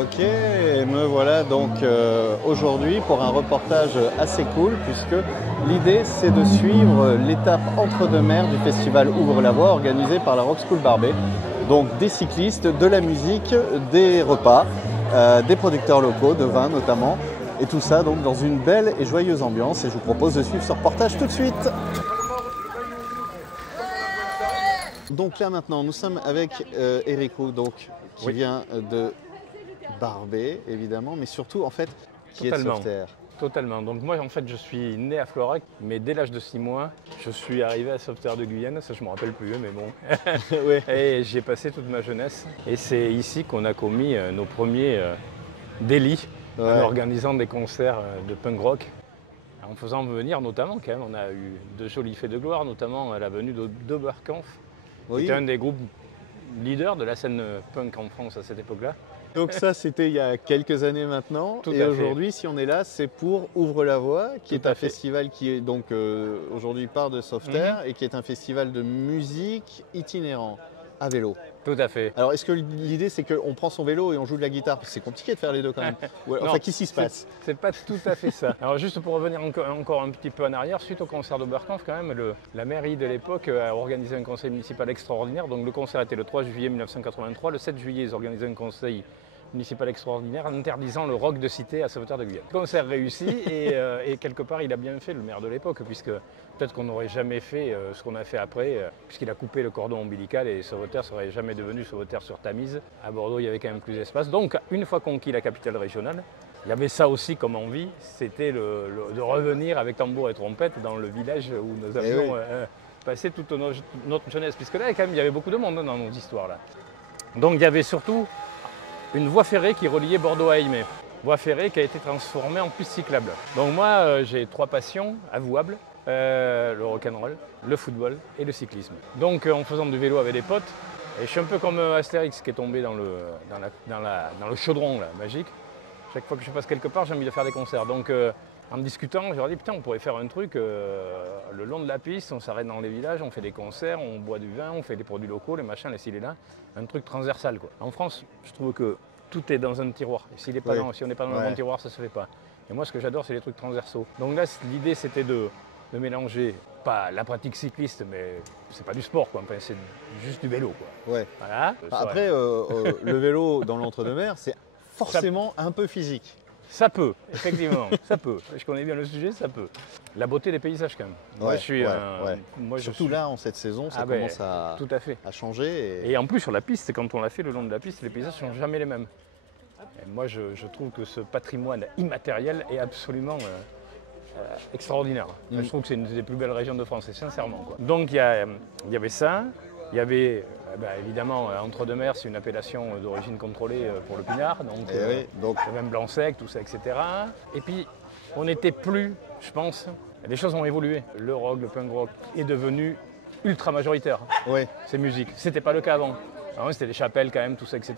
Ok, me voilà donc aujourd'hui pour un reportage assez cool puisque l'idée c'est de suivre l'étape entre-deux-mers du festival Ouvre la Voie organisé par la Rock School Barbet. Donc des cyclistes, de la musique, des repas, des producteurs locaux, de vin notamment, et tout ça donc dans une belle et joyeuse ambiance et je vous propose de suivre ce reportage tout de suite. Donc là maintenant nous sommes avec Eric Roux donc, qui vient de Barbet, évidemment, mais surtout, en fait, qui est de Sauveterre. Totalement. Donc moi, en fait, je suis né à Florac, mais dès l'âge de 6 mois, je suis arrivé à Sauveterre de Guyenne. Ça, je ne me rappelle plus, mais bon. Ouais. Et j'ai passé toute ma jeunesse. Et c'est ici qu'on a commis nos premiers délits, en organisant des concerts de punk rock, en faisant venir notamment, quand même, on a eu de jolis faits de gloire, notamment la venue d'Oberkampf, qui était un des groupes leaders de la scène punk en France à cette époque-là. Donc ça, c'était il y a quelques années maintenant. Et aujourd'hui, si on est là, c'est pour Ouvre la Voie, qui est un festival qui est donc aujourd'hui part de Sauveterre et qui est un festival de musique itinérant à vélo. Tout à fait. Alors, est-ce que l'idée, c'est qu'on prend son vélo et on joue de la guitare? C'est compliqué de faire les deux quand même. Enfin, qu'est-ce qui se passe? C'est pas tout à fait ça. Alors, juste pour revenir encore un petit peu en arrière, suite au concert d'Oberkampf, quand même, la mairie de l'époque a organisé un conseil municipal extraordinaire. Donc, le concert était le 3 juillet 1983. Le 7 juillet, ils organisaient un conseil municipal extraordinaire interdisant le rock de cité à Sauveterre de Guyenne. Le concert réussi et quelque part il a bien fait le maire de l'époque puisque peut-être qu'on n'aurait jamais fait ce qu'on a fait après puisqu'il a coupé le cordon ombilical et Sauveterre ne serait jamais devenu Sauveterre sur Tamise. À Bordeaux il y avait quand même plus d'espace. Donc une fois conquis la capitale régionale, il y avait ça aussi comme envie, c'était de revenir avec tambour et trompette dans le village où nous avions passé toute notre jeunesse. Puisque là quand même il y avait beaucoup de monde dans nos histoires là. Donc il y avait surtout une voie ferrée qui reliait Bordeaux à Aimé. Voie ferrée qui a été transformée en piste cyclable. Donc moi, j'ai 3 passions avouables, le rock'n'roll, le football et le cyclisme. Donc en faisant du vélo avec des potes, et je suis un peu comme Astérix qui est tombé dans le chaudron là, magique. Chaque fois que je passe quelque part, j'ai envie de faire des concerts. Donc en discutant, je leur dis putain, on pourrait faire un truc le long de la piste, on s'arrête dans les villages, on fait des concerts, on boit du vin, on fait des produits locaux, les machins, les ci, les là. Un truc transversal quoi. En France, je trouve que tout est dans un tiroir. Et si on n'est pas dans le bon tiroir, ça ne se fait pas. Et moi, ce que j'adore, c'est les trucs transversaux. Donc là, l'idée, c'était de mélanger, pas la pratique cycliste, mais c'est pas du sport, quoi. Enfin, c'est juste du vélo, quoi. Ouais. Voilà. Après, le vélo dans l'entre-deux-mers, c'est forcément un peu physique. Ça peut, effectivement, ça peut. Je connais bien le sujet, ça peut. La beauté des paysages, quand même. Moi, je suis surtout là, en cette saison, ça commence à changer. Et en plus, sur la piste, quand on l'a fait le long de la piste, les paysages ne sont jamais les mêmes. Et moi, je trouve que ce patrimoine immatériel est absolument extraordinaire. Je trouve que c'est une des plus belles régions de France, et sincèrement, quoi. Donc, il y avait ça. Il y avait, évidemment, Entre-deux-Mers, c'est une appellation d'origine contrôlée pour le pinard, donc même blanc-sec, tout ça, etc. Et puis, on n'était plus, je pense, les choses ont évolué. Le rock, le punk rock est devenu ultra majoritaire, ces musiques. C'était pas le cas avant. Avant, c'était les chapelles quand même, tout ça, etc.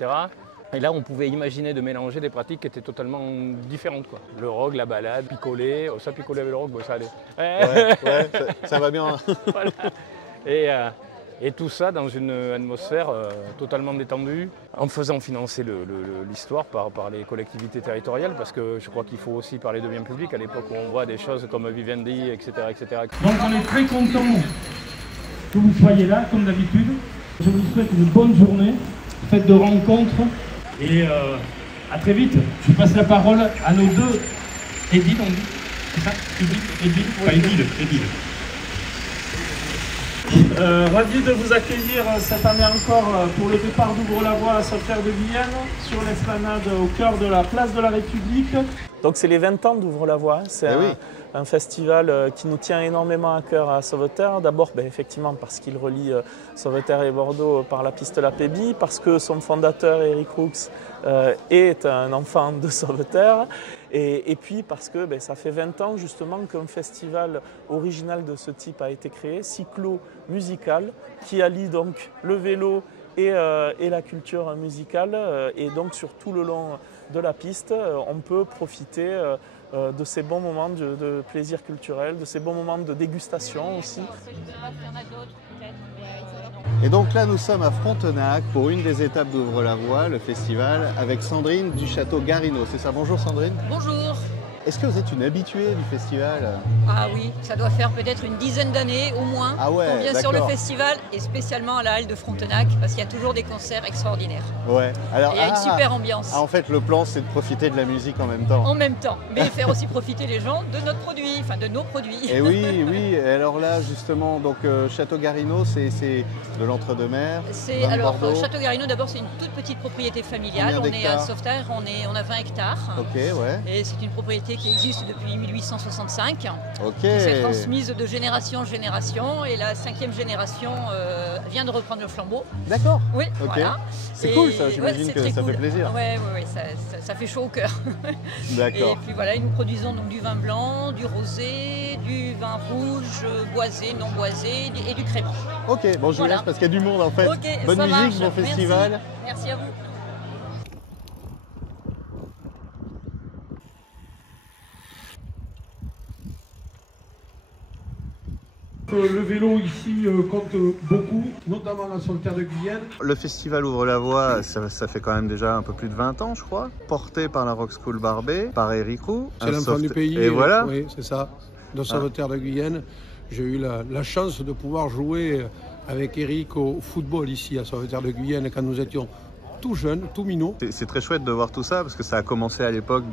Et là, on pouvait imaginer de mélanger des pratiques qui étaient totalement différentes, quoi. Le rock, la balade, picoler, ça picoler avec le rock, ça allait. Ça va bien. Voilà. Et tout ça dans une atmosphère totalement détendue, en faisant financer l'histoire par les collectivités territoriales, parce que je crois qu'il faut aussi parler de bien public à l'époque où on voit des choses comme Vivendi, etc., etc. Donc on est très content que vous soyez là, comme d'habitude. Je vous souhaite une bonne journée, fête de rencontres, et à très vite. Je passe la parole à nos deux Édile, on dit. C'est ça Édile. Ravi de vous accueillir cette année encore pour le départ d'Ouvre la Voie à Sauveterre de Guyenne, sur l'esplanade au cœur de la place de la République. Donc c'est les 20 ans d'Ouvre la Voie, c'est un festival qui nous tient énormément à cœur à Sauveterre. D'abord effectivement parce qu'il relie Sauveterre et Bordeaux par la piste La Pébi, parce que son fondateur Eric Roux est un enfant de Sauveterre, et puis parce que ça fait 20 ans justement qu'un festival original de ce type a été créé, cyclo-musical, qui allie donc le vélo et la culture musicale, et donc sur tout le long de la piste, on peut profiter de ces bons moments de plaisir culturel, de ces bons moments de dégustation aussi. Et donc là, nous sommes à Frontenac pour une des étapes d'Ouvre-la-Voie, le festival, avec Sandrine du château Garino. C'est ça? Bonjour Sandrine. Bonjour. Est-ce que vous êtes une habituée du festival? Ah oui, ça doit faire peut-être une dizaine d'années au moins Ah ouais, qu'on vient sur le d'accord. festival et spécialement à la halle de Frontenac parce qu'il y a toujours des concerts extraordinaires. Ouais. Alors, Et il y a une super ambiance. En fait, le plan, c'est de profiter de la musique en même temps. En même temps, mais faire aussi profiter les gens de notre produit, enfin de nos produits. Et oui, oui. Et alors là, justement, donc Château Garino, c'est de l'entre-deux-mer. Alors Château Garino, d'abord, c'est une toute petite propriété familiale. Combien On est à d'hectares? Sauveterre, on a 20 hectares. Ok, ouais. Et c'est une propriété qui existe depuis 1865. Ok. Qui s'est transmise de génération en génération et la 5e génération vient de reprendre le flambeau. D'accord. Oui, ok. voilà. C'est cool ça, j'imagine que ça fait plaisir. Oui, ça fait chaud au cœur. D'accord. Et puis voilà, nous produisons donc du vin blanc, du rosé, du vin rouge, boisé, non boisé et du crémant. Ok, bon je vous laisse parce qu'il y a du monde en fait. Okay, bonne musique, marche. bon festival. Merci à vous. Le vélo ici compte beaucoup, notamment à Sauveterre de Guyenne. Le festival Ouvre-la-Voie, ça fait quand même déjà un peu plus de 20 ans, je crois. Porté par la Rock School Barbet, par Eric Roux. C'est l'enfant du pays. Et voilà. Oui, c'est ça. De Sauveterre de Guyenne. J'ai eu la chance de pouvoir jouer avec Eric au football ici à Sauveterre de Guyenne quand nous étions tout jeunes, tout minots. C'est très chouette de voir tout ça parce que ça a commencé à l'époque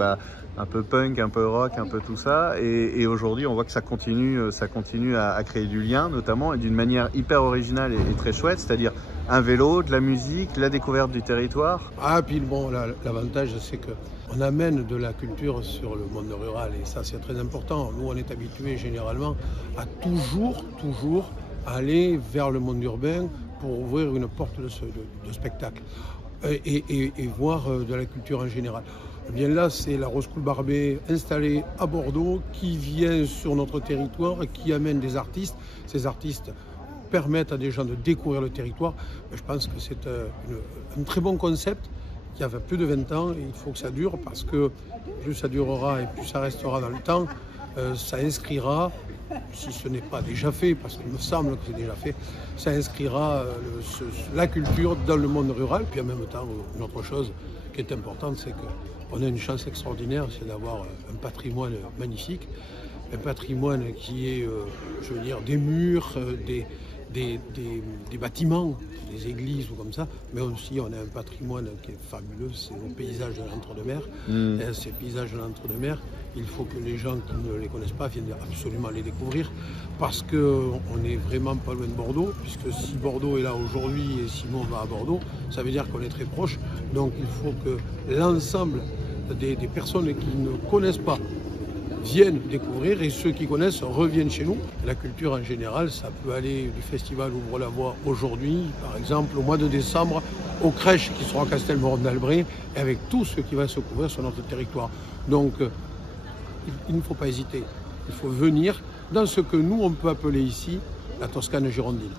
un peu punk, un peu rock, un peu tout ça. Et aujourd'hui, on voit que ça continue à créer du lien notamment et d'une manière hyper originale et très chouette, c'est-à-dire un vélo, de la musique, la découverte du territoire. Ah, puis bon, l'avantage c'est qu'on amène de la culture sur le monde rural et ça c'est très important. Nous on est habitués généralement à toujours aller vers le monde urbain pour ouvrir une porte de spectacle et voir de la culture en général. Eh bien là, c'est la Rock School Barbet installée à Bordeaux qui vient sur notre territoire et qui amène des artistes. Ces artistes permettent à des gens de découvrir le territoire. Je pense que c'est un très bon concept qui a plus de 20 ans et il faut que ça dure parce que plus ça durera et plus ça restera dans le temps, ça inscrira, si ce n'est pas déjà fait, parce qu'il me semble que c'est déjà fait, ça inscrira la culture dans le monde rural. Puis en même temps, une autre chose qui est importante, c'est qu'on a une chance extraordinaire, c'est d'avoir un patrimoine magnifique, un patrimoine qui est, je veux dire, des murs, des bâtiments, des églises ou comme ça, mais aussi on a un patrimoine qui est fabuleux, c'est nos paysages de l'entre-deux-mer. Ces paysages de l'entre-deux-mer, il faut que les gens qui ne les connaissent pas viennent absolument les découvrir parce qu'on n'est vraiment pas loin de Bordeaux, puisque si Bordeaux est là aujourd'hui et Simon va à Bordeaux, ça veut dire qu'on est très proche. Donc il faut que l'ensemble des personnes qui ne connaissent pas viennent découvrir et ceux qui connaissent reviennent chez nous. La culture en général, ça peut aller du festival Ouvre-la-Voie aujourd'hui, par exemple au mois de décembre, aux crèches qui seront à Castelmoron-d'Albret, et avec tout ce qui va se couvrir sur notre territoire. Donc il ne faut pas hésiter, il faut venir dans ce que nous on peut appeler ici la Toscane girondine.